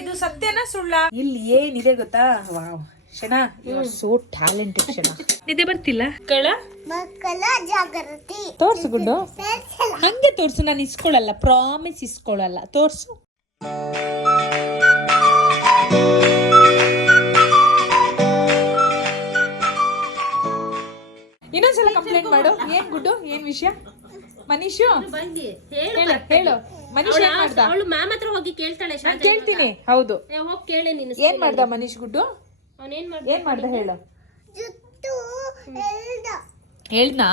ಇದು ಸತ್ಯನಾ ಸುಳ್ಳ? ಇಲ್ಲಿ ಏನಿದೆ ಗೊತ್ತಾ? ವಾವ್ ಶನಾ, ಯು ಆರ್ ಸೋ ಟ್ಯಾಲೆಂಟೆಡ್ ಶನಾ. ನಿದ್ದೆ ಬರ್ತಿಲ್ಲ ಕಳ? ಮಕ್ಕಳ ಜಾಗೃತಿ ತೋರ್ಸು ಗುಡ್ಡು. ಹಂಗೆ ತೋರ್ಸು, ನಾನು ಇಸ್ಕೊಳಲ್ಲ, ಪ್ರಾಮಿಸ್ ಇಸ್ಕೊಳಲ್ಲ. ತೋರ್ಸು. ಇನ್ನೊಂದ್ಸಲ ಕಂಪ್ಲೇಂಟ್ ಮಾಡು. ಏನ್ ಗುಡ್ಡು, ಏನ್ ವಿಷಯ? ಮನೀಶು ಹೇಳು. ಮನೀಶ್ ಏನ್ ಮಾಡ್ದ? ಅವಳು ಮ್ಯಾಮ್ ಹತ್ರ ಹೋಗಿ ಕೇಳ್ತಾಳೆ. ಕೇಳ್ತೀನಿ. ಹೌದು, ಹೋಗಿ ಕೇಳಿ ನೀನು. ಏನ್ ಮಾಡ್ದ ಮನೀಶ್ ಗುಡ್ಡು? ಅವನೇನ್ ಮಾಡ್ದ ಹೇಳು. ಹೇಳ್ದಾ?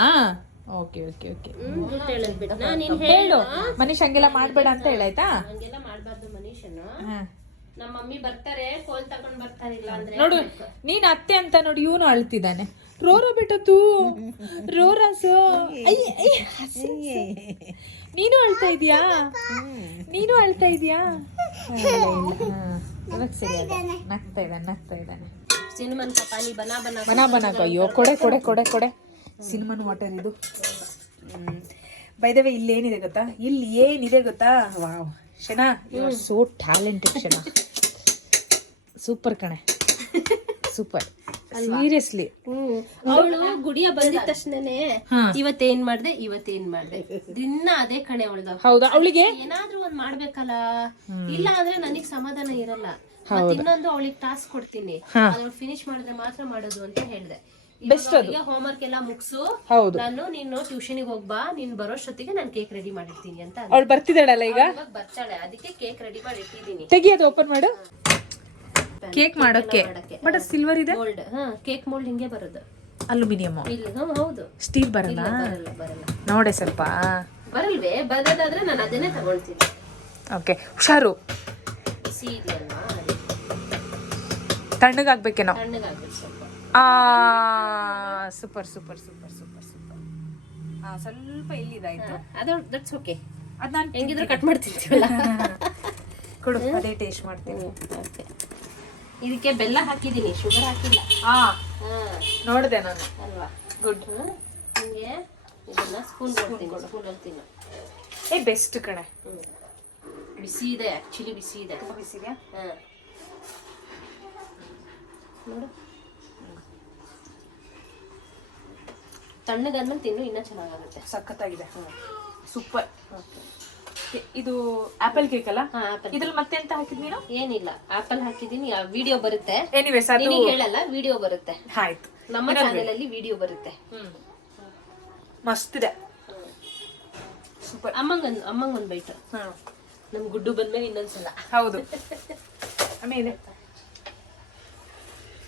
ಓಕೆ ಓಕೆ ಓಕೆ, ಹೇಳು. ಮನೀಶ್ ಹಂಗೆಲ್ಲ ಮಾಡ್ಬೇಡ ಅಂತ ಹೇಳಾಯ್ತಾ? ಹಂಗೆಲ್ಲ ಮಾಡ್ಬಾರ್ದು ಮನೀಶನು. ನಮ್ಮ ಮಮ್ಮಿ ಬರ್ತಾರೆ, ಕೋಲ್ ತಗೊಂಡ್ ಬರ್ತಾರೆ. ಇಲ್ಲ ಅಂದ್ರೆ ನೋಡು, ನೀನ್ ಅತ್ತೆ ಅಂತ ನೋಡಿ ಇವನು ಅಳ್ತಿದ್ದಾನೆ. ರೋರ ಬಿಟ್ಟು ತೂ ರೋರಾಸು. ನೀನು ಅಳ್ತಾ ಇದೀಯಾ? ನೀನು ಅಳ್ತಾ ಇದೀಯಾ? ಸರಿ, ನಗ್ತಾ ಇದ್ದಾನೆ. ಸಿನಿಮನ್ ಪಾನಿ ಬನ ಅಯ್ಯೋ, ಕೊಡೆ ಸಿನಿಮನ್ ವಾಟರ್ ಇದು. ಬೈ ದ ವೇ, ಇಲ್ಲಿ ಏನಿದೆ ಗೊತ್ತಾ? ವಾವ್ ಶನಾ, ಯು ಆರ್ ಸೋ ಟ್ಯಾಲೆಂಟೆಡ್ ಶನಾ. ಸೂಪರ್ ಕಣೆ, ಸೂಪರ್, ಸೀರಿಯಸ್ಲಿ. ಅವಳು ಗುಡಿಯ ಬಂದಿದ ತಕ್ಷಣನೇ ಇವತ್ತೇನ್ ಮಾಡ್ದೆ ದಿನ ಅದೇ ಕಣೆ ಅವಳ್ದು. ಹೌದಾ? ಅವಳಿಗೆ ಏನಾದ್ರೂ ಒಂದ್ ಮಾಡ್ಬೇಕಲ್ಲ, ಇಲ್ಲ ಅಂದ್ರೆ ನನಗ್ ಸಮಾಧಾನ ಇರಲ್ಲ. ಇನ್ನೊಂದು ಅವಳಿಗೆ ಟಾಸ್ಕ್ ಕೊಡ್ತೀನಿ, ಅದನ್ನ ಫಿನಿಶ್ ಮಾಡಿದ್ರೆ ಮಾತ್ರ ಮಾಡೋದು ಅಂತ ಹೇಳ್ದೆ. ಬೆಸ್ಟ್ ಅದು. ಹೋಮ್ ವರ್ಕ್ ಎಲ್ಲ ಮುಗ್ಸು, ನೀನು ಟ್ಯೂಷನ್ಗೆ ಹೋಗ್ಬಾ, ನೀನ್ ಬರೋಷ್ಟೊತ್ತಿಗೆ ನಾನು ಕೇಕ್ ರೆಡಿ ಮಾಡಿರ್ತೀನಿ ಅಂತ. ಅವಳು ಬರ್ತಿದ್ದಾಳಲ್ಲ ಈಗ? ಬರ್ತಾಳೆ, ಅದಕ್ಕೆ ಕೇಕ್ ರೆಡಿ ಮಾಡಿ ಇಟ್ಟಿದ್ದೀನಿ. ತೆಗಿ, ಅದು ಓಪನ್ ಮಾಡು. ಕೇಕ್ ಮಾಡೋಕೆ ಬಟ್ ಸಿಲ್ವರ್ ಇದೆ. ಮೋಲ್ಡ್, ಕೇಕ್ ಮೋಲ್ಡ್ ಹಿಂಗೆ ಬರೋದು. ಅಲ್ಯೂಮಿನಿಯಂ? ಹೌದು. ಸ್ಟೀಲ್ ಬರಲ್ಲ? ನೋಡೆ ಸ್ವಲ್ಪ. ಬರಲ್ವೇ? ಬರೋದಾದ್ರೆ ನಾನು ಅದನ್ನೇ ತಗೊಳ್ತೀನಿ. ಓಕೆ, ಹುಷಾರು. ಬಿಸಿ ಇದೆಯಲ್ವಾ, ತಣ್ಣಗಾಗ್ಬೇಕೇನೋ. ತಣ್ಣಗಾಗ್ಬೇಕು ಸ್ವಲ್ಪ. ಸೂಪರ್. ಸ್ವಲ್ಪ ಇಲ್ಲಿದಾಯ್ತು. ಅದು ದಟ್ಸ್ ಓಕೆ. ಅದು ನಾನು ಹೆಂಗಿದ್ರು ಕಟ್ ಮಾಡ್ತಿರ್ತೀವಲ್ಲ. ಕೊಡು, ಅದೇ ಟೇಸ್ಟ್ ಮಾಡ್ತೀನಿ. ಓಕೆ, ಇದಕ್ಕೆ ಬೆಲ್ಲ ಹಾಕಿದ್ದೀನಿ, ಶುಗರ್ ಹಾಕಿಲ್ಲ. ನೋಡಿದೆ ನಾನು ಅಲ್ವಾ? ಗುಡ್. ನಿಮಗೆ ಇದನ್ನ ಸ್ಪೂನ್ ಕೊಡ್ತೀನಿ. ಬೆಸ್ಟ್ ಕಣೆ. ಬಿಸಿ ಇದೆ, ಆಕ್ಚುಲಿ ಬಿಸಿ ಇದೆ. ಬಿಸಿ ಇದೆಯಾ? ನೋಡು, ತಣ್ಣಗಾದ್ಮೇಲೆ ತಿನ್ನು, ಇನ್ನೂ ಚೆನ್ನಾಗಾಗುತ್ತೆ. ಸಖತ್ತಾಗಿದೆ, ಸೂಪರ್. ಇದು ಆಪಲ್ ಕೇಕ್ ಅಲ್ಲ? ಇದ್ರಲ್ಲಿ ಮತ್ತೆ ಎಂತ ಹಾಕಿದ್ ನೀನು? ಏನಿಲ್ಲ, ಆಪಲ್ ಹಾಕಿದೀನಿ. ವಿಡಿಯೋ ಬರುತ್ತೆ. ಎನಿವೇಸ್, ಅದು ಹೇಳಲ್ಲ, ವಿಡಿಯೋ ಬರುತ್ತೆ. ಆಯ್ತು, ನಮ್ಮ ಚಾನೆಲ್ ಅಲ್ಲಿ ವಿಡಿಯೋ ಬರುತ್ತೆ. ಮಸ್ತ್ ಇದೆ, ಸೂಪರ್. ಅಮ್ಮಂಗ್ ಒಂದ್ ಬೈಟ್. ನಮ್ ಗುಡ್ಡು ಬಂದ್ಮೇಲೆ ಇನ್ನೊಂದ್ಸಲ. ಹೌದು. ಆಮೇಲೆ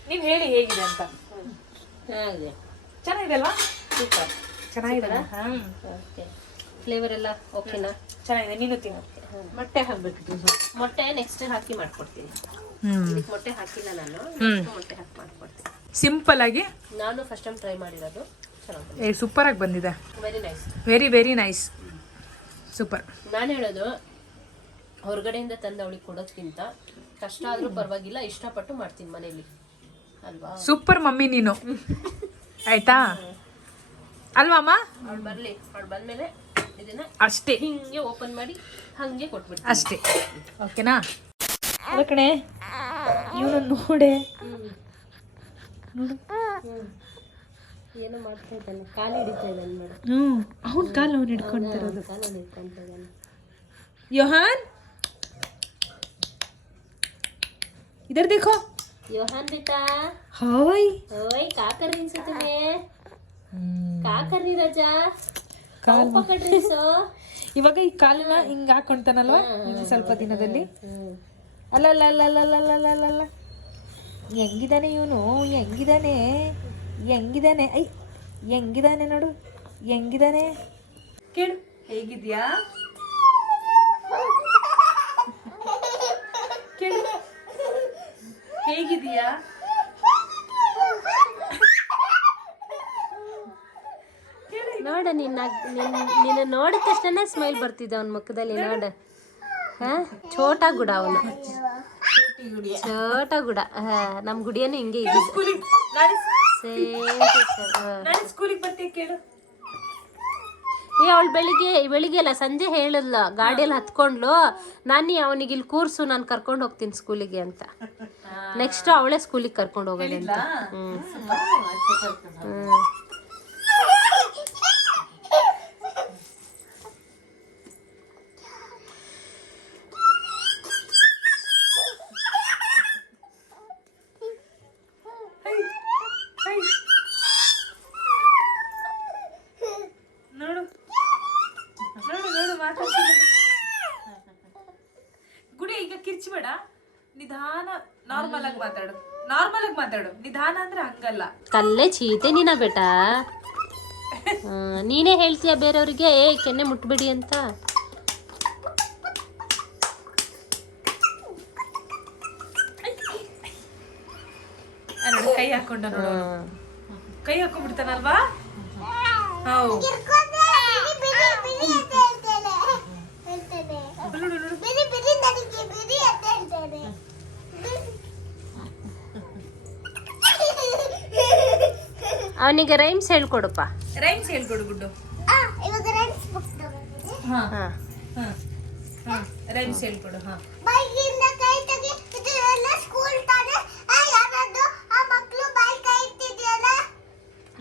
ನೀವ್ ಹೇಳಿ ಹೇಗಿದೆ ಅಂತ. ಚೆನ್ನಾಗಿದೆ ಅಲ್ವಾ? ಸೂಪರ್, ಚೆನ್ನಾಗಿದೆ. ಫ್ಲೇವರ್ ಎಲ್ಲ ಓಕೆನಾ? ಚೆನ್ನಾಗಿದೆ. ನೀನು ತಿನ್ನು. ಮೊಟ್ಟೆ ಹಾಕ್ಬೇಕು. ಮೊಟ್ಟೆ ನೆಕ್ಸ್ಟ್ ಹಾಕಿ ಮಾಡ್ಕೊಡ್ತೀನಿ. ಮೊಟ್ಟೆ ಹಾಕಿಲ್ಲ ನಾನು, ಮೊಟ್ಟೆ ಹಾಕಿ ಮಾಡ್ಕೊಡ್ತೀನಿ. ಸಿಂಪಲ್ ಆಗಿ ನಾನು ಫಸ್ಟ್ ಟೈಮ್ ಟ್ರೈ ಮಾಡಿರೋದು. ಚೆನ್ನಾಗಿದೆ, ಸೂಪರ್ ಆಗಿ ಬಂದಿದೆ. Very nice, very nice, super. ನಾನು ಹೇಳೋದು, ಹೊರಗಡೆಯಿಂದ ತಂದು ಅವಳಿಗೆ ಕೊಡೋದ್ಕಿಂತ ಕಷ್ಟ ಆದ್ರೂ ಪರವಾಗಿಲ್ಲ, ಇಷ್ಟಪಟ್ಟು ಮಾಡ್ತೀನಿ ಮನೇಲಿ, ಅಲ್ವಾ? ಸೂಪರ್ ಮಮ್ಮಿ ನೀನು, ಆಯ್ತಾ? ಅಲ್ವಾ ಅಮ್ಮ? ಅವಳು ಬಂದ್ಮೇಲೆ ಇದನ್ನ ಅಷ್ಟೇ ಹಿಂಗೆ ಓಪನ್ ಮಾಡಿ ಹಂಗೆ ಕೊಟ್ಬಿಡ್ತೀನಿ ಅಷ್ಟೇ. ಓಕೆನಾ? ಅಲ್ಲ ಕಣೆ, ಇವನು ನೋಡೆ, ನೋಡು ಏನೋ ಮಾಡ್ತಾ ಇದ್ದಾನೆ, ಕಾಲು ಹಿಡಿತಾ ಇದ್ದಾನೆ ನೋಡು. ಅವನ ಕಾಲು ಅವ್ನು ಹಿಡ್ಕೊಂತಿರೋದು. ಕಾಲನ್ನು ಹಿಡ್ಕೊಂತ ಇದ್ದಾನೆ. ಯೋಹಾನ್, इधर देखो. योहान बेटा, हाय ओए क्या कर रही है तुम्हें? क्या कर रही राजा? ಕಾಲು ಪಕಡ್ ರही सो? ಇವಾಗ ಈ ಕಾಲನ್ನ ಹಿಂಗ ಹಾಕೊಂತಾನಲ್ವಾ ಇನ್ನು ಸ್ವಲ್ಪ ದಿನದಲ್ಲಿ. ಅಲ್ಲ ಹೆಂಗಿದಾನೆ ಇವನು, ಹೆಂಗಿದಾನೆ ಐ ಹೆಂಗಿದಾನೆ ನೋಡು, ಹೆಂಗಿದಾನೆ ಕೇಳು. ಹೇಗಿದ್ಯಾ ಕೇಳು, ಹೇಗಿದೀಯಾ? ನೋಡ, ನಿನ್ನ ನೋಡಿದ ತಕ್ಷಣ ಸ್ಮೈಲ್ ಬರ್ತಿದ್ದ ಅವನ ಮುಖದಲ್ಲಿ. ನೋಡ, ಛೋಟಾ ಗುಡ ಅವನು, ಛೋಟಾ ಗುಡ. ನಮ್ ಗುಡಿಯನ್ನು ಹಿಂಗೆ ಇದೆ. ಸ್ಕೂಲಿಗೆ ಬರ್ತೀಯ ಕೇಳು. ಅವಳು ಬೆಳಿಗ್ಗೆ ಅಲ್ಲ ಸಂಜೆ ಹೇಳಿದ್ಲ ಗಾಡಿಯಲ್ಲಿ ಹತ್ಕೊಂಡ್ಲು ನಾನಿ ಅವನಿಗೆ ಇಲ್ಲಿ ಕೂರ್ಸು ನಾನು ಕರ್ಕೊಂಡು ಹೋಗ್ತೀನಿ ಸ್ಕೂಲಿಗೆ ಅಂತ. ನೆಕ್ಸ್ಟ್ ಅವಳೇ ಸ್ಕೂಲಿಗೆ ಕರ್ಕೊಂಡು ಹೋಗೋದಂತ. ಗುಡಿ ಈಗ ಕಿರ್ಚಿಬೇಡ, ನಿಧಾನ ನಾರ್ಮಲ್ ಆಗಿ ಮಾತಾಡು. ನಿಧಾನ ಅಂದ್ರೆ ಹಂಗಲ್ಲ. ಕಲ್ಲೇ ಚೀತೆ ನೀನ ಬೇಟ. ನೀನೇ ಹೇಳ್ತೀಯ ಬೇರೆಯವ್ರಿಗೆ ಕೆನ್ನೆ ಮುಟ್ಬಿಡಿ ಅಂತ. ಕೈ ಹಾಕೊಂಡ ನೋಡು, ಕೈ ಹಾಕೊಂಡ್ಬಿಡ್ತಾನಲ್ವಾ? ಹೌದು. ಅವನಿಗೆ ರೈಮ್ಸ್ ಹೇಳ್ಕೊಡಪ್ಪ. ರೈಮ್ಸ್ ಹೇಳ್ಕೊಡು ಗುಡ್ಡು. ರೈಮ್ಸ್ ಹೇಳ್ಕೊಡು.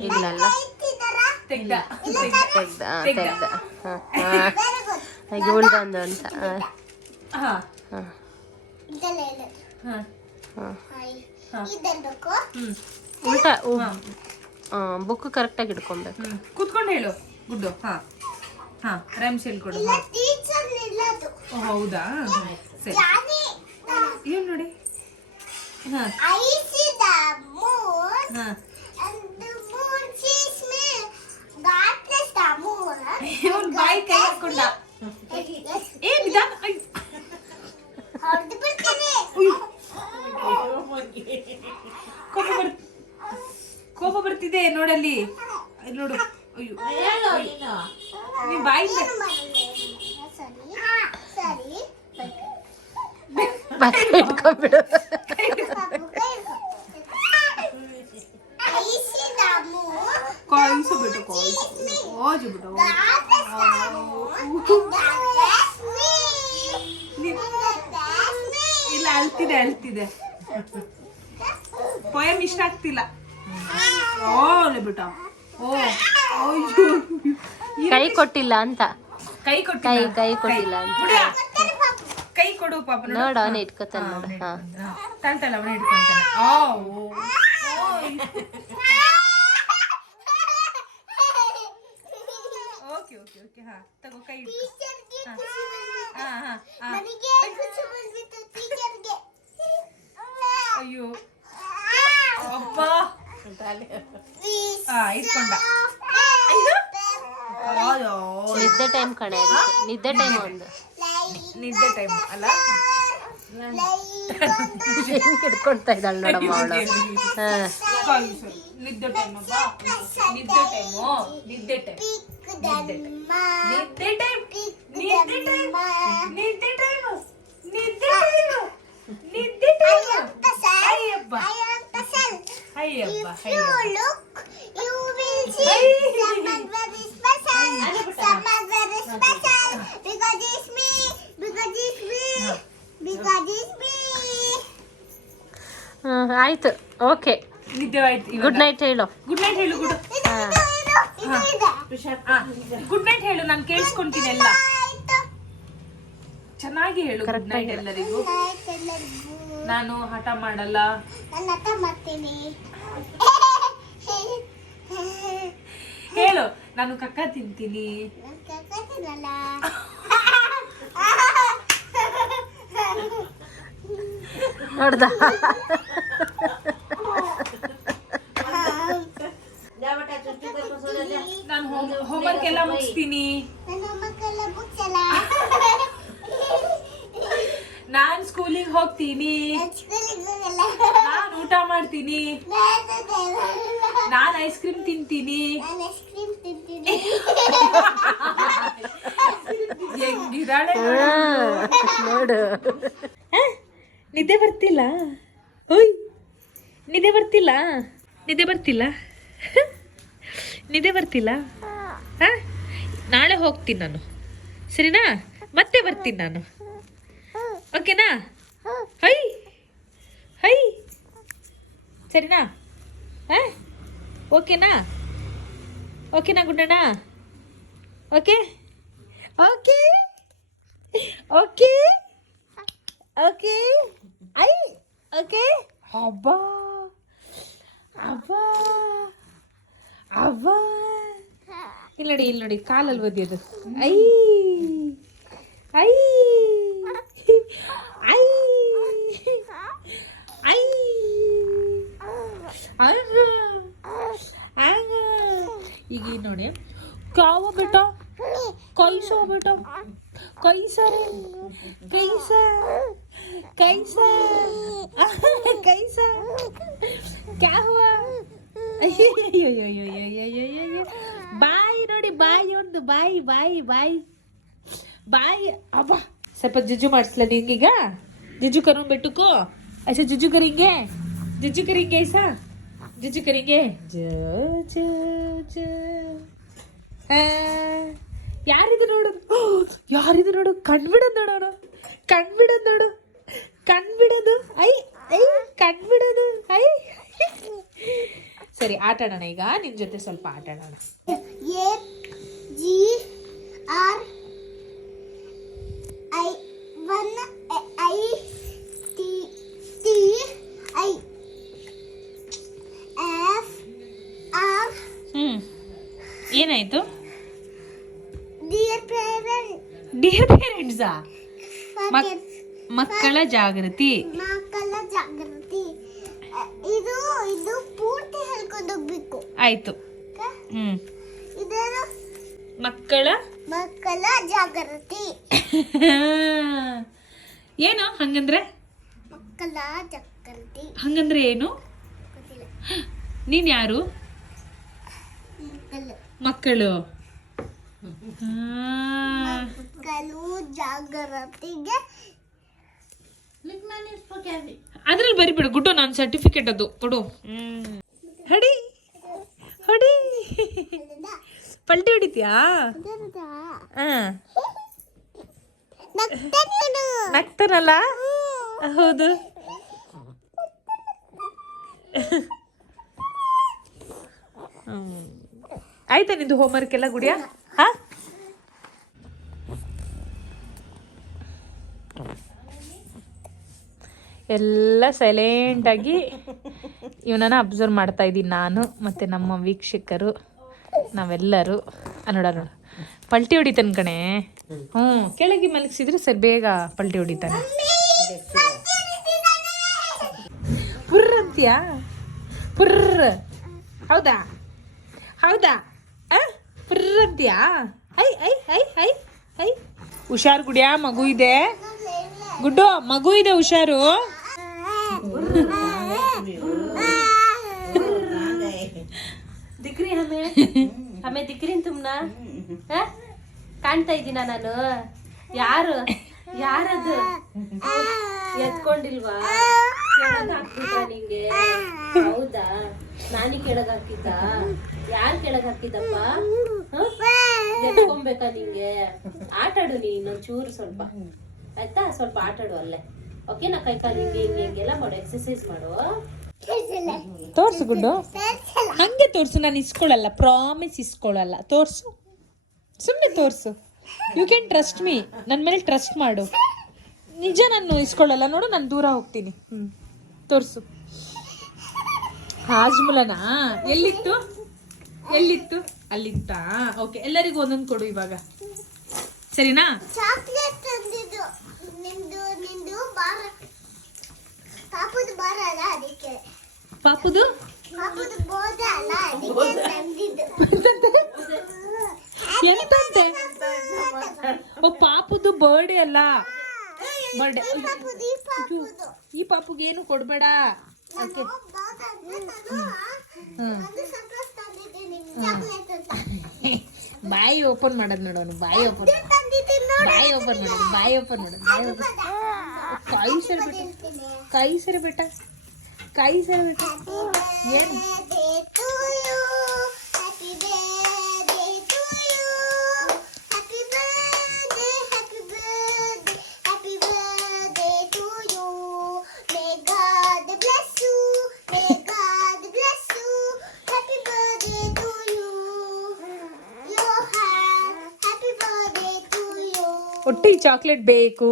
ಇಲ್ಲಲ್ಲ ತೆಗ್ದ ಹಾಗೆ ಉಳ್ದೊಂದು ಅಂತ. ಉಲ್ಟಾ ಬುಕ್ ಕರೆಕ್ಟಾಗಿ ಹಿಡ್ಕೊಬೇಕು. ಕೂತ್ಕೊಂಡು ಹೇಳು ಗುಡ್ಡು. ರೈಮ್ಸ್ ಹೇಳ್ಕೊಡು. ಹೌದಾ, ಸರಿ. ಏನ್ ನೋಡಿ. ಬಾಯಿ ಕೈ ಹಾಕೊಂಡ. ಕೋಪ ಬರ್ತಿದೆ ನೋಡಲ್ಲಿ, ನೋಡು. ಅಯ್ಯೋ, ನೀನ್ ಬಾಯಿಂದ ಇಟ್ಕೊಂಡ್ಬಿಡು. ಕಾಯಿಸು ಬಿಟ್ಟು ಕಾಯಿಸು ಬಿಟ್ಟು ಇಲ್ಲ, ಅಳ್ತಿದೆ. ಪೋಯಮ್ ಇಷ್ಟ ಆಗ್ತಿಲ್ಲ. ಬಿಟ್ಟ. ಕೈ ಕೊಟ್ಟಿಲ್ಲ ಅಂತ. ಕೈ ಕೊಟ್ಟಿಲ್ಲ ಅಂತ. ಕೈ ಕೊಡು ಪಾಪ. ನೋಡ ಅವನೇ ಇಟ್ಕೋತಾನೆ. ತಂತಲ್ಲ ಅವನೇ ಇಟ್ಕೊಂತಾನೆ. ಓಕೆ ತಗೋ ಕೈ ಅಯ್ಯೋ ಅಪ್ಪ ಇಟ್ಕೊಂಡ. ನಿದ್ದೆ ಟೈಮ್ ಕಣೆ, ನಿದ್ದೆ ಟೈಮ್ ಒಂದು ನಿದ್ದೆ ಟೈಮ್ ಅಲ್ಲ. ಹಿಡ್ಕೊಳ್ತಾ ಇದ್ದಾಳೆ ನೋಡಮ್ಮ ಅವಳು. ನಿದ್ದೆ ಟೈಮ್ ಆಯ್ತು, ಓಕೆ, ನಿದ್ದೆ ಆಯ್ತು. ಗುಡ್ ನೈಟ್ ಹೇಳು. ಗುಡ್ ನೈಟ್ ಹೇಳು ಗುಡ್. ಗುಡ್ ನೈಟ್ ಹೇಳು, ನಾನು ಕೇಳಿಸ್ಕೊಂತೀನಿ ಎಲ್ಲ. ಚೆನ್ನಾಗಿ ಹೇಳು ಗುಡ್ ನೈಟ್ ಎಲ್ಲರಿಗೂ. ನಾನು ಹಠ ಮಾಡಲ್ಲ. ಹೇಳು, ನಾನು ಕಕ್ಕ ತಿಂತೀನಿ. ನೋಡ್ದ ನಾನು ಹೋಮ್ವರ್ಕ್ ಎಲ್ಲ ಮುಗಿಸ್ತೀನಿ. ನಾನ್ ಸ್ಕೂಲಿಗೆ ಹೋಗ್ತೀನಿ. ನಾನು ಊಟ ಮಾಡ್ತೀನಿ. ನಾನು ಐಸ್ ಕ್ರೀಮ್ ತಿಂತೀನಿ. ಹೆಂಗಿರಾಳೆ ನೋಡು. ನಿದ್ದೆ ಬರ್ತಿಲ್ಲ. ಓಯ್, ನಿದ್ದೆ ಬರ್ತಿಲ್ಲ. ನಾಳೆ ಹೋಗ್ತೀನಿ ನಾನು, ಸರಿನಾ? ಮತ್ತೆ ಬರ್ತೀನಿ ನಾನು, ಓಕೆನಾ? ಹೈ ಹೈ, ಸರಿನಾ? ಓಕೆನಾ? ಓಕೆನಾ ಗುಡ್ಡಣ್ಣ? ಓಕೆ ಓಕೆ ಓಕೆ ಓಕೆ ಐ ಓಕೆ. ಅಬ್ಬಾ ಅಬ್ಬಾ ಅಬ್ಬಾ, ಇಲ್ಲಿ ನೋಡಿ ಕಾಲಲ್ಲಿ ಓದಿಯೋದು. ಐ ಐ ಐ ಐ ಆಗ ಆಗ. ಈಗ ನೋಡಿ, ಕ್ಯಾವ ಬೇಟಾ, कैसा बेटा, कैसा रे, कैसा कैसा कैसा, क्या हुआ? ಬಾಯ್ ನೋಡಿ, ಬಾಯ್ ಒಂದು ಬಾಯ್ ಬಾಯ್ ಬಾಯ್ ಬಾಯ್. ಅಬ್ಬಾ, ಸ್ವಲ್ಪ ಜುಜು ಮಾಡಿಸ್ಲ ನಿಂಗೀಗ? ಜುಜು ಕರೋ ಬೆಟ್ಟುಕೋ. ऐसा जुजू करेंगे, जुजू करेंगे, ऐसा जुजू करेंगे. जो जो जो ಯಾರಿದು ನೋಡು, ಯಾರಿದು ನೋಡು, ಕಣ್ಬಿಡೋದು ನೋಡೋಣ, ಕಣ್ಬಿಡೋದು ನೋಡು, ಕಣ್ಬಿಡೋದು. ಐ ಐ ಕಣ್ಬಿಡೋದು. ಐ ಸರಿ, ಆಟ ಆಡೋಣ ಈಗ, ನಿನ್ ಜೊತೆ ಸ್ವಲ್ಪ ಆಟ ಆಡೋಣ. ಏನಾಯ್ತು? ಡಿಯರ್ ಪೇರೆಂಟ್ಸಾ? ಮಕ್ಕಳ ಜಾಗೃತಿ. ಇದು ಇದು ಪೂರ್ತಿ ಹೇಳ್ಕೊಂಡು ಹೋಗ್ಬೇಕು. ಆಯ್ತು. ಮಕ್ಕಳ ಜಾಗೃತಿ. ಏನು ಹಂಗಂದ್ರೆ? ಮಕ್ಕಳ ಜಾಗೃತಿ ಹಂಗಂದ್ರೆ ಏನು? ನೀನ್ ಯಾರು? ಮಕ್ಕಳು. ಮಕ್ಕಳು ಜಾಗೃತಿಗೆ ಅದ್ರಲ್ಲಿ ಬರಿಬೇಡ ಗುಡ್ಡು, ನಾನು ಸರ್ಟಿಫಿಕೇಟ್ ಅದು ಕೊಡು. ಹೊಡಿ ಹೊಡಿ, ಪಲ್ಟಿ ಹೊಡಿತೀಯಾ? ನಗ್ತಾನಲ್ಲ? ಹೌದು. ಆಯ್ತಾ ನಿಂದು ಹೋಮ್ವರ್ಕ್ ಎಲ್ಲ ಗುಡಿಯಾ? ಹಾ, ಎಲ್ಲ ಸೈಲೆಂಟಾಗಿ ಇವನನ್ನು ಅಬ್ಸರ್ವ್ ಮಾಡ್ತಾ ಇದ್ದೀನಿ ನಾನು ಮತ್ತು ನಮ್ಮ ವೀಕ್ಷಕರು, ನಾವೆಲ್ಲರೂ. ನೋಡು, ಪಲ್ಟಿ ಹೊಡಿತಾನೆ ಕಣೆ. ಕೆಳಗೆ ಮಲಗಿಸಿದ್ರೆ ಸರಿ ಬೇಗ ಪಲ್ಟಿ ಹೊಡಿತಾನೆ. ಪುರ್ರ ಅಂತೀಯಾ? ಪುರ್ರ, ಹೌದಾ ಹೌದಾ? ಪುರ್ರ ಅಂತೀಯಾ? ಐ ಐ ಐ ಐ ಐ. ಹುಷಾರು ಗುಡಿಯಾ, ಮಗು ಇದೆ. ಗುಡ್ಡು, ಮಗು ಇದೆ, ಹುಷಾರು. ದಿಕ್ರಿ ಹಮೆ ದಿಕ್ರಿ ತುಮ್ನಾ ಕಾಣ್ತಾ ಇದ್ದೀನ ನಾನು? ಯಾರು ಯಾರದು ಎತ್ಕೊಂಡಿಲ್ವಾ? ಹಾಕ್ತಿದ್ದ ನಿಂಗೆ? ಹೌದಾ, ನಾನಿ ಕೆಳಗ್ ಹಾಕಿದ್ದ? ಯಾರು ಕೆಳಗ್ ಹಾಕಿದ್ದಪ್ಪ? ಎತ್ಕೊಬೇಕಾ ನಿಂಗೆ? ಆಟಾಡು ನೀ ಇನ್ನೊಂದ್ ಚೂರು ಸ್ವಲ್ಪ, ಆಯ್ತಾ? ಸ್ವಲ್ಪ ಆಟಾಡು ಅಲ್ಲೇ, ಓಕೆನಾ? ಕೈ ಕಾಲು ಹಿಂಗೆ ಹಿಂಗೆ ಹಿಂಗೆಲ್ಲ ಮಾಡು, ಎಕ್ಸರ್ಸೈಸ್ ಮಾಡು. ತೋರ್ಸು ಗುಡ್ಡು, ಹಂಗೆ ತೋರ್ಸು. ನಾನು ಇಸ್ಕೊಳ್ಳಲ್ಲ, ಪ್ರಾಮಿಸ್ ಇಸ್ಕೊಳ್ಳಲ್ಲ. ತೋರ್ಸು, ಸುಮ್ಮನೆ ತೋರ್ಸು. ಯು ಕ್ಯಾನ್ ಟ್ರಸ್ಟ್ ಮೀ, ನನ್ನ ಮೇಲೆ ಟ್ರಸ್ಟ್ ಮಾಡು. ನಿಜ, ನಾನು ಇಸ್ಕೊಳ್ಳಲ್ಲ. ನೋಡು, ನಾನು ದೂರ ಹೋಗ್ತೀನಿ. ತೋರ್ಸು. ಹಾಜ್ಮುಲನಾ? ಎಲ್ಲಿತ್ತು ಎಲ್ಲಿತ್ತು? ಅಲ್ಲಿತ್ತಾ? ಓಕೆ, ಎಲ್ಲರಿಗೂ ಒಂದೊಂದು ಕೊಡು ಇವಾಗ, ಸರಿನಾ? ಚಾಕ್ಲೇಟ್ ತಂದಿದ್ದು ನಿಂದು ನಿಂದು ಬಾರ ಪಾಪುದು ಬಾರ ಅಲ್ಲ ಅದಕ್ಕೆ. ಪಾಪುದು ಬೋದ ಅಲ್ಲ ಅದಕ್ಕೆ ತಂದಿದ್ದು. ಎಂತಂತೆ? ಓ, ಪಾಪುದು ಬರ್ಡೇ ಅಲ್ಲ, ಬರ್ಡೇ. ಈ ಪಾಪುಗೆ ಏನು ಕೊಡ್ಬೇಡ. ಓಕೆ, ಬಾಯಿ ಓಪನ್ ಮಾಡೋದು ನೋಡೋನು. ಬಾಯಿ ಓಪನ್ ಬಾಯಿ ಓಪನ್ ಮಾಡೋದು, ಬಾಯಿ ಓಪನ್ ಮಾಡೋದು, ಬಾಯಿ ಓಪನ್. ಕೈ ಸರಿ ಬೇಟ, ಕೈ ಸರಿ ಬೇಟ, ಕೈ ಸರಿ ಬೇಟ. ಏನು ಚಾಕ್ಲೇಟ್ ಬೇಕು,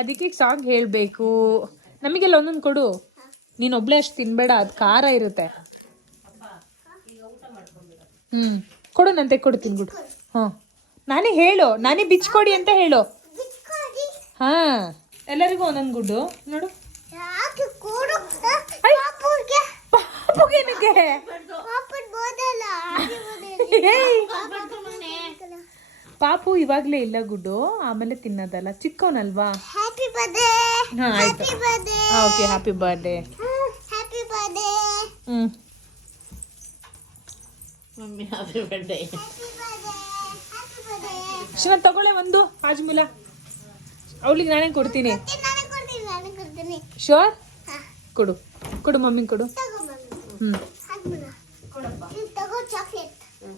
ಅದಕ್ಕೆ ಸಾಂಗ್ ಹೇಳಬೇಕು. ನಮಗೆಲ್ಲ ಒಂದೊಂದು ಕೊಡು. ನೀನು ಒಬ್ಳೆ ಅಷ್ಟು ತಿನ್ಬೇಡ, ಅದು ಖಾರ ಇರುತ್ತೆ. ಕೊಡು, ನಾನು ತೆಕ್ಕೊಡ್ತೀನಿ ಬಿಡು. ನಾನೇ ಹೇಳು, ನಾನೇ ಬಿಚ್ಕೊಡಿ ಅಂತ ಹೇಳು. ಹಾ, ಎಲ್ಲರಿಗೂ ಒಂದೊಂದು ಗುಡ್ಡು ನೋಡು. ಪಾಪು ಇವಾಗ್ಲೇ ಇಲ್ಲ ಗುಡ್ಡು, ಆಮೇಲೆ ತಿನ್ನೋದಲ್ಲ, ಚಿಕ್ಕವನಲ್ವಾ. ಹಾ ಆಯ್ತು, ಓಕೆ, ಹ್ಯಾಪಿ ಬರ್ಡೇ. ಶಿವ ತಗೊಳ್ಳೆ ಒಂದು ಹಾಜ್ಮುಲ, ಅವಳಿಗೆ ನಾನೇ ಕೊಡ್ತೀನಿ. ಶೋರ್, ಕೊಡು ಕೊಡು, ಮಮ್ಮಿ ಕೊಡು.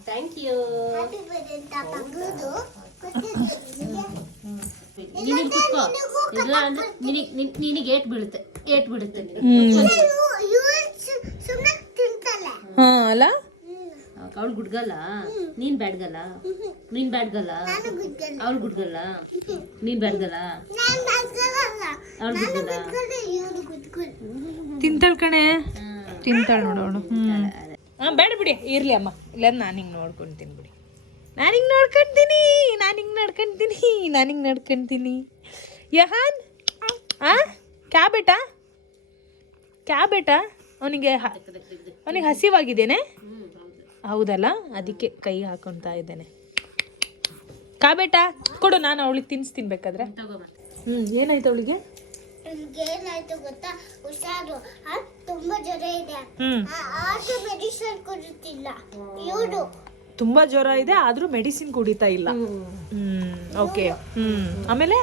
Thank you. ನಿನಗೆ ಏಟ್ ಬೀಳುತ್ತೆ ಹಾ ಅಲ್ಲ, ಅವಳು ಗುಡ್ಗಲ್ಲ, ನೀನ್ ಬ್ಯಾಡ್ಗಲ್ಲ, ನೀನ್ ಬ್ಯಾಡ್ಗಲ್ಲ, ಅವಳು ಗುಡ್ಗಲ್ಲ, ನೀನ್ ಬ್ಯಾಡ್ಗಲ್ಲ, ಅವಳು ಗುಡ್ಗಲ್ಲ. ತಿಂತಾಳ್ ಕಣೆ, ತಿಂತಾಳ್ ನೋಡೋಣ. ಬೇಡ ಬಿಡಿ, ಇರ್ಲಿ ಅಮ್ಮ, ಇಲ್ಲ ನಾನು ಹಿಂಗೆ ನೋಡ್ಕೊಂತೀನಿ ಬಿಡಿ. ನಾನು ಹಿಂಗೆ ನೋಡ್ಕೊಂತೀನಿ. ಯಹಾನ್ ಕ್ಯಾ ಬೇಟಾ, ಅವನಿಗೆ ಹಸಿವಾಗಿದ್ದೇನೆ. ಹೌದಲ್ಲ, ಅದಕ್ಕೆ ಕೈ ಹಾಕೊತಾ ಇದ್ದೇನೆ. ಕಾ ಬೇಟಾ ಕೊಡು, ನಾನು ಅವಳಿಗೆ ತಿನ್ನಿಸ್ತೀನಿ ಬೇಕಾದ್ರೆ. ಏನಾಯ್ತು ಅವಳಿಗೆ? ಏನಾಯ್ತು ಗೊತ್ತಾ, ಹುಷಾರು, ತುಂಬಾ ಜ್ವರ ಇದೆ, ಆದ್ರೂ ಮೆಡಿಸಿನ್ ಕೊಡುತ್ತಿಲ್ಲ ಇವಳು. ತುಂಬಾ ಜ್ವರ ಇದೆ ಆದ್ರೂ ಮೆಡಿಸಿನ್ ಕುಡಿತಾ ಇಲ್ಲ. ಓಕೆ. ಆಮೇಲೆ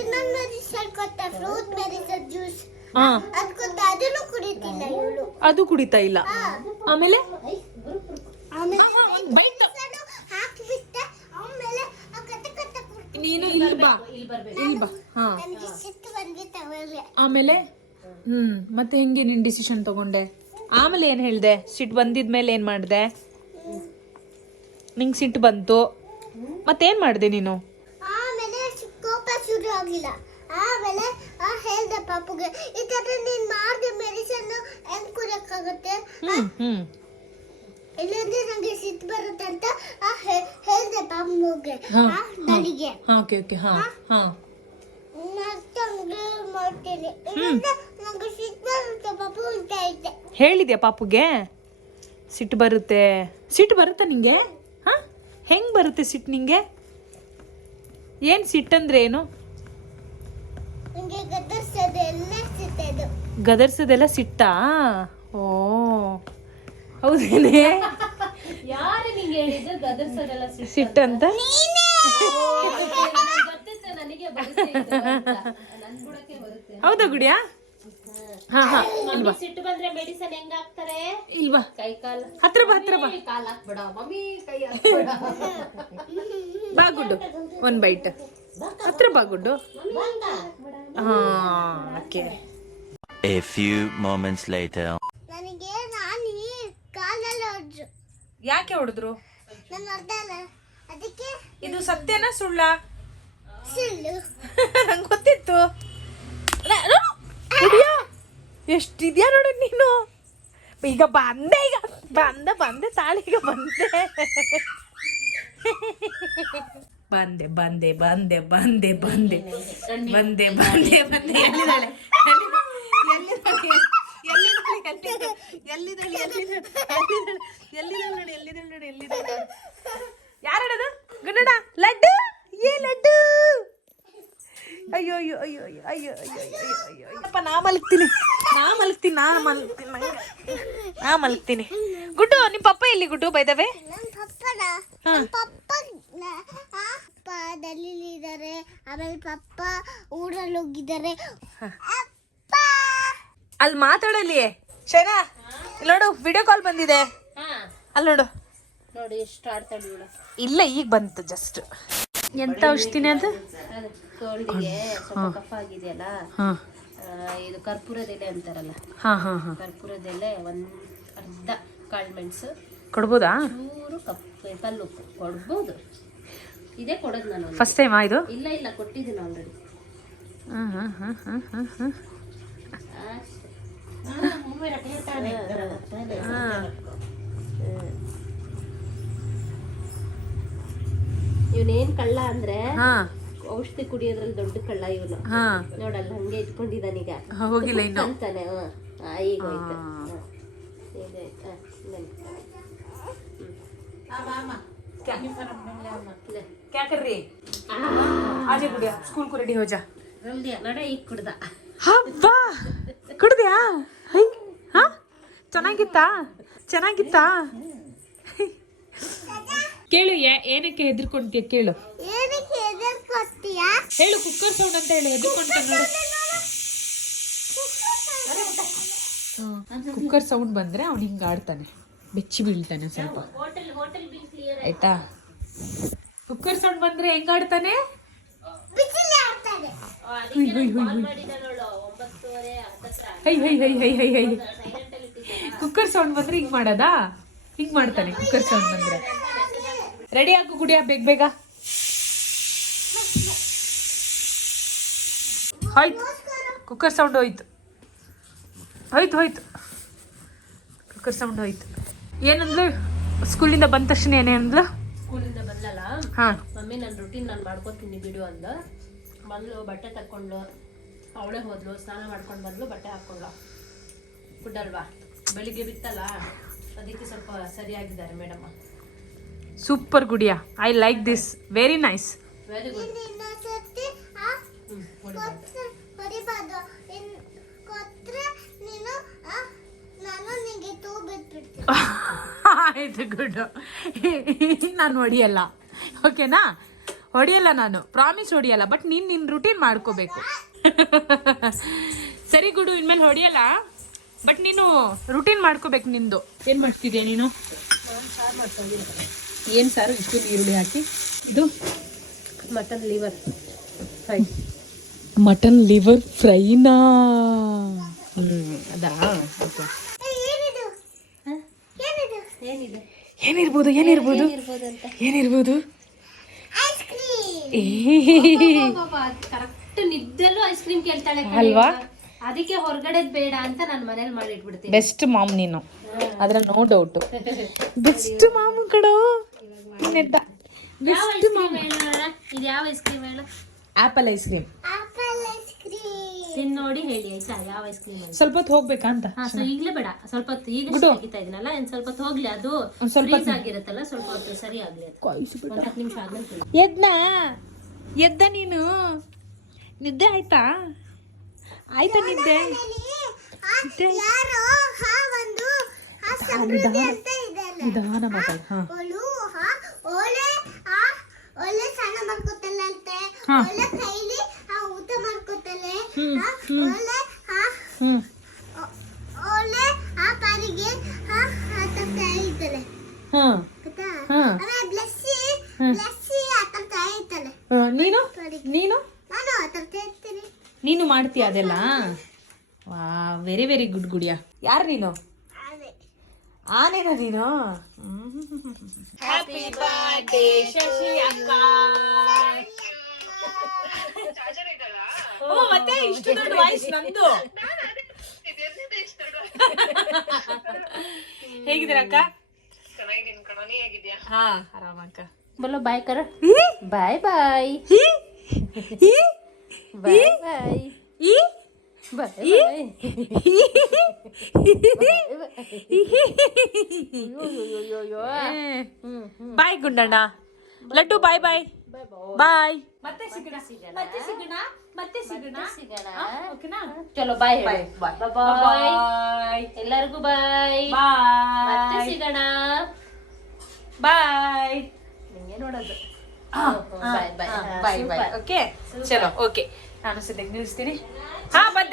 ಇನ್ನೊಂದು ಮೆಡಿಸಿನ್ ಕೊಟ್ಟ, ಫ್ರೂಟ್ ಮೆಡಿಸಿನ್ ಜ್ಯೂಸ್, ಅದನ್ನು ಕುಡಿತಿಲ್ಲ ಇವಳು. ಅದು ಕುಡಿತಾ ಇಲ್ಲ. ಆಮೇಲೆ ಹಾಕಿಬಿಟ್ಟೆ. ಆಮೇಲೆ ನೀನು ಇಲ್ಲಿ ಬಾ. ಹಾ, ಆಮೇಲೆ ಮತ್ತೆ ಹೆಂಗೆ ನೀನ್ ಡಿಸಿಷನ್ ತಗೊಂಡೆ? ಆಮೇಲೆ ಏನ್ ಹೇಳ್ದೆ? ಸಿಟ್ಟು ಬಂದಿದ್ಮೇಲೆ ಏನ್ ಮಾಡ್ದೆ? ನಿಂಗೆ ಸಿಟ್ಟು ಬಂತು, ಮತ್ತೇನ್ ಮಾಡ್ದೆ ನೀನು? ಆಮೇಲೆ ಕೋಪ ಶುರು ಆಗಿಲ್ಲ. ಆಮೇಲೆ ಹೇಳ್ದೆ ಪಾಪುಗೆ, ಈ ತರ ನೀನ್ ಮಾಡಿದ ಮೆಡಿಸಿನ್ ಹೆಂಗ್ ಕುಡಿಯಕ್ಕಾಗುತ್ತೆ, ಇಲ್ಲಂದ್ರೆ ನಂಗೆ ಸಿಟ್ಟು ಬರುತ್ತೆ ಅಂತ ಹೇಳ್ದೆ ಪಾಪುಗೆ, ನನಗೆ. Okay okay. ಹಾ ಹಾ, ಮಾಡ್ತೀನಿ, ನಂಗೆ ಸಿಟ್ಟು ಬರುತ್ತೆ ಪಾಪು ಅಂತ ಹೇಳ್ದೆ. ಹೇಳಿದ್ಯಾ ಪಾಪುಗೆ ಸಿಟ್ಟು ಬರುತ್ತಾ ನಿಂಗೆ? ಹಾ, ಹೆಂಗ್ ಬರುತ್ತೆ ಸಿಟ್ಟು ನಿಂಗೆ? ಏನ್ ಸಿಟ್ಟಂದ್ರೆ ಏನು? ನಂಗೆ ಗದರ್ಸೋದೆಲ್ಲ ಸಿಟ್ಟದು. ಗದರ್ಸೋದೆಲ್ಲ ಸಿಟ್ಟಾ? ಓ ಹೌದೇನೆ? ಯಾರು ನಿಂಗೆ ಹೇಳಿದ್ದು ಗದರ್ಸೋದೆಲ್ಲ ಸಿಟ್ಟಂತ? ಹೌದಾ ಗುಡಿಯಾ? ಹಾ ಹಾ, ಇಲ್ವಾ? ಸಿಟ್ಟು ಬಂದ್ರೆ ಮೆಡಿಸಿನ್ ಹೆಂಗ್ ಹಾಕ್ತಾರೆ? ಇಲ್ವಾ? ಕೈ ಕಾಲು ಹತ್ರ ಬಾ. ಕಾಲ್ ಹಾಕ್ಬೇಡ ಮಮ್ಮಿ, ಕೈ ಹಾಕ್ಬೇಡ. ಬಾ ಗುಡ್ಡು, ಒಂದ್ ಬೈಟ್ ಹತ್ರ ಬಾ ಗುಡ್ಡು. ಹಾ, okay. A few moments later. ನನಗೆ ನಾನು ಕಾಲಲ್ಲಿ ಹೊಡ್ರು. ಯಾಕೆ ಹೊಡೆದ್ರು? ನನ್ನ ಹೊಡೆದಲ್ಲ, ಅದಕ್ಕೆ. ಇದು ಸತ್ಯನಾ ಸುಳ್ಳ? ಸುಳ್ಳು. ನಂಗೆ ಗೊತ್ತಿತ್ತು. ಎಷ್ಟಿದ್ಯಾ ನೋಡು ನೀನು. ಈಗ ಬಂದೆ ತಾಳಿಗ ಬಂದೆ. ಎಲ್ಲಿದ್ದಾಳೆ? ಯಾರದು? ಗುಂಡಣ್ಣ, ಲಡ್ಡು, ಲಡ್ಡು. ಅಯ್ಯೋ ಅಯ್ಯೋ ಅಯ್ಯೋ ಅಯ್ಯೋ ಅಯ್ಯೋ ಅಯ್ಯೋ ಅಯ್ಯಪ್ಪ, ನಾ ಮಲಗ್ತೀನಿ. ಗುಡ್ಡು, ನಿಮ್ಮ ಪಪ್ಪ ಎಲ್ಲಿ ಗುಡ್ಡು? ಬೈದವೆ ಪಪ್ಪ ದಲ್ಲಿದ್ದಾರೆ, ಆಮೇಲೆ ಪಪ್ಪ ಊರಲ್ಲಿ ಹೋಗಿದ್ದಾರೆ. ಅಲ್ಲಿ ಮಾತಾಡಲಿ. ಶೈನಾ, ಇಲ್ಲಿ ನೋಡು, ವಿಡಿಯೋ ಕಾಲ್ ಬಂದಿದೆ. ಅಲ್ಲಿ ನೋಡು ಎಷ್ಟು ಆಡ್ತಾಳೆ ಇವಳು. ಇಲ್ಲ, ಈಗ ಬಂತು ಜಸ್ಟ್. ಎಂತ ಔಷಧಿನೇ ಅದು? ಕೋಲ್ಡಿಗೆ ಸ್ವಲ್ಪ ಕಫ ಆಗಿದೆಯಲ್ಲ, ಇದು ಕರ್ಪೂರದ ಎಲೆ ಅಂತಾರಲ್ಲ, ಕರ್ಪೂರದ ಎಲೆ ಒಂದು ಅರ್ಧ ಕಾಳು ಮೆಣಸು ಕೊಡ್ಬೋದಾ? ಚೂರು ಕಲ್ಲುಪ್ಪು ಕೊಡ್ಬೋದು. ಇದೇ ಕೊಡೋದು ನಾನು. ಫಸ್ಟ್ ಟೈಮಾ ಇದು? ಇಲ್ಲ ಕೊಟ್ಟಿದ್ದೀನಿ ಆಲ್ರೆಡಿ. ಇವನೇನ್ ಕಳ್ಳ ಅಂದ್ರೆ ಔಷಧಿ ಕುಡಿಯೋದ್ರಲ್ಲಿ ದೊಡ್ಡ ಕಳ್ಳ ಇವನು. ನೋಡಲ್ಲ ಹಂಗೆ ಇಟ್ಕೊಂಡಿದ್ದಾನೀಗ. ಹೋಗಿಲ್ಲ ಇನ್ನು ಅಂತಾನೆ. ಈಗ ಹೋಯ್ತು. क्या कर रही है? आजा गुड़िया स्कूल को रेडी हो जा. ನಡ ಈಗ ಕುಡ್ದ. ಹಬ್ಬ ಕುಡ್ದ್ಯಾ? ಹಾ ಚೆನ್ನಾಗಿತ್ತಾ? ಕೇಳು, ಏನಕ್ಕೆ ಹೆದರ್ಕೊಂತೀಯ ಕೇಳು. ಏನಕ್ಕೆ ಹೆದರ್ಕೊತ್ತೀಯಾ? ಹೇಳು, ಕುಕ್ಕರ್ ಸೌಂಡ್ ಅಂತ ಹೇಳು. ಹೆದರ್ಕೊಂತ ನೋಡು. ಕುಕ್ಕರ್ ಸೌಂಡ್ ಬಂದ್ರೆ ಅವ್ನು ಹಿಂಗೆ ಆಡ್ತಾನೆ, ಬೆಚ್ಚಿ ಬೀಳ್ತಾನೆ ಸ್ವಲ್ಪ. ಆಯ್ತಾ? ಕುಕ್ಕರ್ ಸೌಂಡ್ ಬಂದ್ರೆ ಹೆಂಗ್ ಆಡ್ತಾನೆ? ಬಿಸಿಲಿ ಆಡ್ತಾನೆ. ಕುಕ್ಕರ್ ಸೌಂಡ್ ಬಂದ್ರೆ ಹಿಂಗ್ ಮಾಡದಾ? ಹಿಂಗ್ ಮಾಡ್ತಾನೆ ಕುಕ್ಕರ್ ಸೌಂಡ್ ಬಂದ್ರೆ. ರೆಡಿ ಆಗು ಗುಡಿಯ, ಬೇಗ. ಹೋಯ್ತು ಕುಕ್ಕರ್ ಸೌಂಡ್, ಹೋಯ್ತು. ಕುಕ್ಕರ್ ಸೌಂಡ್ ಹೋಯ್ತು. ಏನಂದ್ಲು ಸ್ಕೂಲಿಂದ ಬಂದ ತಕ್ಷಣ? ಏನೇನಂದ್ಲು? ಸ್ಕೂಲಿಂದ ಬಂದಲ್ಲ, ಮಮ್ಮಿ ನನ್ನ ರೂಟೀನ್ ನಾನು ಮಾಡ್ಕೊತೀನಿ ಬಿಡು ಅಂದ. ಬಂದ್ಲು, ಬಟ್ಟೆ ತಕ್ಕೊಂಡ್ಲು, ಅವಳೇ ಹೋದ್ಲು, ಸ್ನಾನ ಮಾಡ್ಕೊಂಡು ಬಂದ್ಲು, ಬಟ್ಟೆ ಹಾಕ್ಕೊಂಡ್ಲು. ಫುಡ್ ಅಲ್ವಾ, ಬೆಳಿಗ್ಗೆ ಬಿತ್ತಲ್ಲ, ಅದಕ್ಕೆ ಸ್ವಲ್ಪ ಸರಿಯಾಗಿದ್ದಾರೆ madam. Super Gudiya, I like this, very nice. Very good. ಇನ್ನೊಂದ್ಸತಿ ಹೊಡಿಬಾರ್ದು. ಕೊಟ್ರೆ ನೀನು ನಾನು ನಿಂಗೆ ತೂ ಬಿಟ್ಬಿಡ್ತೀನಿ. ಆಯ್ತು, ಗುಡ್. ನಾನು ಹೊಡಿಯಲ್ಲ, ಓಕೆನಾ? ಹೊಡಿಯಲ್ಲ ನಾನು, ಪ್ರಾಮಿಸ್ ಹೊಡಿಯಲ್ಲ. ಬಟ್ ನೀನು ನಿನ್ನ ರೂಟೀನ್ ಮಾಡ್ಕೋಬೇಕು. ಸರಿ ಗುಡು, ಇನ್ಮೇಲೆ ಹೊಡಿಯಲ್ಲ, ಬಟ್ ನೀನು ರೂಟೀನ್ ಮಾಡ್ಕೋಬೇಕು ನಿಂದು. ಏನು ಮಾಡ್ತಿದ್ಯಾ ನೀನು? ಏನು ಸಾರು? ಇಷ್ಟು ಈರುಳ್ಳಿ ಹಾಕಿ. ಇದು mutton liver fry. Mutton liver ಫ್ರೈನಾ? ಅದಾ? ಏನಿದು? ಏನಿರ್ಬೋದು? ಕರೆಕ್ಟ್ ನಿದ್ದೆಲ್ಲೂ ಐಸ್ ಕ್ರೀಮ್ ಕೇಳ್ತಾಳೆ ಅಲ್ವಾ? ಅದಕ್ಕೆ ಹೊರಗಡೆ ಬೇಡ ಅಂತ ನಾನು ಮನೇಲಿ ಮಾಡಿ ಇಟ್ಬಿಡ್ತೀನಿ. ಬೆಸ್ಟ್ ಮಾಮ್ ನೀನು, ಅದ್ರ ನೋ ಡೌಟ್. ಬೆಸ್ಟ್ ಮಾಮ್ ಕಡೋ. Best mom. ಇದು ಯಾವ ಐಸ್ ಕ್ರೀಮ್ ಹೇಳ? Apple ice cream. ತಿನ್ ನೋಡಿ ಹೇಳಿ ಆಯ್ತಾ, ಯಾವ ಐಸ್ ಕ್ರೀಮ್ ಅಂತ. ಸ್ವಲ್ಪ ಹೊತ್ತು ಹೋಗ್ಬೇಕಾ ಅಂತ? ಈಗಲೇ ಬೇಡ, ಸ್ವಲ್ಪ ಹೊತ್ತು. ಈಗ ತೆಗಿತಾ ಇದೀನಲ್ಲ, ಇನ್ ಸ್ವಲ್ಪ ಹೊತ್ತು ಹೋಗ್ಲಿ. ಅದು ಫ್ರೀಸ್ ಆಗಿರುತ್ತಲ್ಲ, ಸ್ವಲ್ಪ ಹೊತ್ತು ಸರಿ ಆಗ್ಲಿ. ಅದು 10 ನಿಮಿಷ ಆದ್ಮೇಲೆ ಎದ್ದ ನೀನು? ನಿದ್ದೆ ಆಯ್ತಾ ನಿದ್ದೆ? ಯಾರೋ ಒಂದು ನಿಧಾನ ಮಾತಾಡ. ಒಳ್ಳೆ ಸ್ನಾನ ಮಾಡ್ಕೊತಾಳಂತೆ, ಒಳ್ಳೆ ಕೈಲಿ ಊಟ ಮಾಡ್ಕೊತಾಳೆ, ಒಳ್ಳೆ ಆ ಪಾರಿಗೆ ಇದ್ದಾಳೆ. ಬ್ಲೆಸ್ಸಿ ಆಟ ಇದ್ದಾಳೆ. ನಾನು ಆಟ ಇರ್ತೀನಿ. ನೀನು ಮಾಡ್ತೀಯ ಅದೆಲ್ಲ? ವಾ, ವೆರಿ ವೆರಿ ಗುಡ್ ಗುಡಿಯಾ. ಯಾರು ನೀನು? ಆನೇನ ನೀನು? ಹ್ಯಾಪಿ ಬರ್ತ್ಡೇ ಶಶಿ ಅಕ್ಕ. ಮತ್ತೆ ಇಷ್ಟು ದೊಡ್ಡ ವಾಯ್ಸ್ ನಂದು. ಹೇಗಿದ್ದೀರ ಅಕ್ಕ? ಹಾ, ಆರಾಮ ಅಕ್ಕ. बोलो बाय कर. Bye bye. Bye bye. Bye Gundanna. ಲಡ್ಡು ಬಾಯ್ ಬಾಯ್. ಬಾಯ್. ಮತ್ತೆ ಸಿಗೋಣ. ಓಕೆನಾ? ಚಲೋ ಬಾಯ್ ಬಾಯ್. ಬಾಯ್. ಎಲ್ಲರಿಗೂ ಬಾಯ್. ಮತ್ತೆ ಸಿಗೋಣ. ಬಾಯ್. ನಿಂಗೆ ನೋಡೋದು. ಬಾಯ್. ಓಕೆ, ಚಲೋ. ಓಕೆ, ನಾನು ಸದ್ಯಕ್ಕೆ ನಿಲ್ಲಿಸ್ತೀನಿ.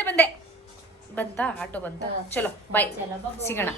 ಬಂದೆ. ಬಂತಾ ಆಟೋ ಬಂತ? ಚಲೋ ಬಾಯ್, ಸಿಗೋಣ.